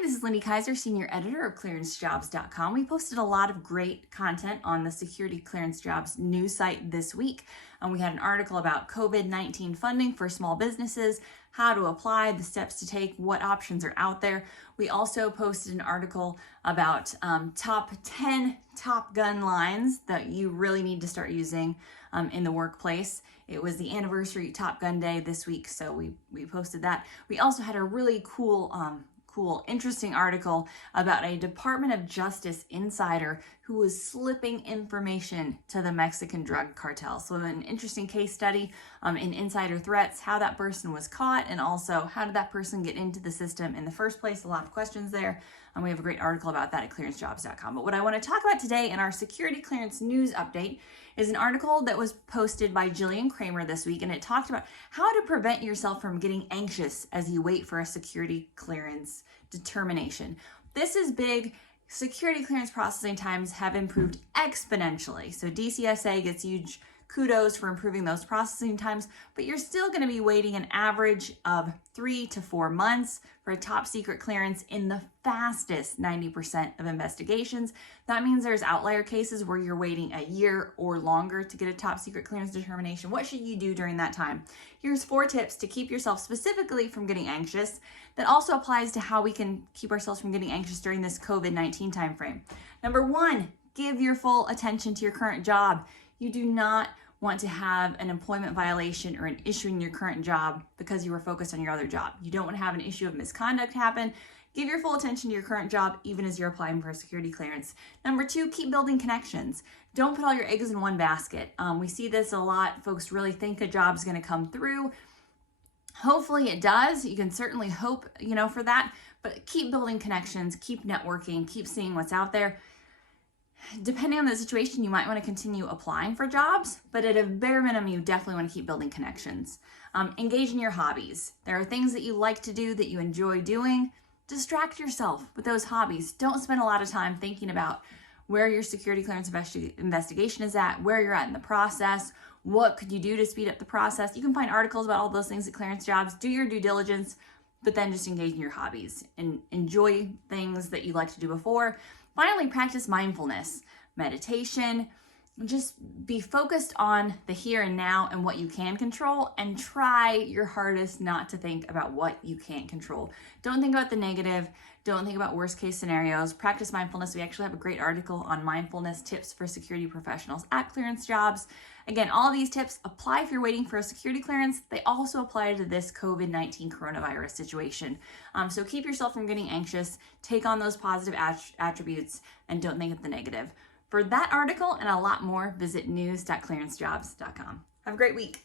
Hi, this is Lindy Kaiser, Senior Editor of ClearanceJobs.com. We posted a lot of great content on the Security Clearance Jobs news site this week. We had an article about COVID-19 funding for small businesses, how to apply, the steps to take, what options are out there. We also posted an article about top 10 Top Gun lines that you really need to start using in the workplace. It was the anniversary Top Gun Day this week, so we posted that. We also had a really cool, interesting article about a Department of Justice insider who was slipping information to the Mexican drug cartel. So an interesting case study in insider threats, how that person was caught, and also how did that person get into the system in the first place. A lot of questions there. We have a great article about that at clearancejobs.com. But what I want to talk about today in our security clearance news update is an article that was posted by Jillian Kramer this week, and it talked about how to prevent yourself from getting anxious as you wait for a security clearance determination. This is big. Security clearance processing times have improved exponentially. So DCSA gets huge kudos for improving those processing times, but you're still going to be waiting an average of 3 to 4 months for a top secret clearance in the fastest 90% of investigations. That means there's outlier cases where you're waiting a year or longer to get a top secret clearance determination. What should you do during that time? Here's 4 tips to keep yourself specifically from getting anxious that also applies to how we can keep ourselves from getting anxious during this COVID-19 timeframe. Number 1, give your full attention to your current job. You do not want to have an employment violation or an issue in your current job because you were focused on your other job. You don't want to have an issue of misconduct happen. Give your full attention to your current job, even as you're applying for a security clearance. Number 2, keep building connections. Don't put all your eggs in one basket. We see this a lot. Folks really think a job's going to come through. Hopefully it does. You can certainly hope, for that, but keep building connections, keep networking, keep seeing what's out there. Depending on the situation, you might want to continue applying for jobs, but at a bare minimum, you definitely want to keep building connections. Engage in your hobbies. There are things that you like to do that you enjoy doing. Distract yourself with those hobbies. Don't spend a lot of time thinking about where your security clearance investigation is at, where you're at in the process, what could you do to speed up the process. You can find articles about all those things at Clearance Jobs. Do your due diligence, but then just engage in your hobbies and enjoy things that you like to do before. Finally, practice mindfulness, meditation. Just be focused on the here and now and what you can control, and try your hardest not to think about what you can't control. Don't think about the negative. Don't think about worst case scenarios. Practice mindfulness. We actually have a great article on mindfulness tips for security professionals at Clearance Jobs. Again, all of these tips apply if you're waiting for a security clearance. They also apply to this COVID-19 coronavirus situation. So keep yourself from getting anxious, take on those positive attributes, and don't think of the negative. For that article and a lot more, visit news.clearancejobs.com. Have a great week.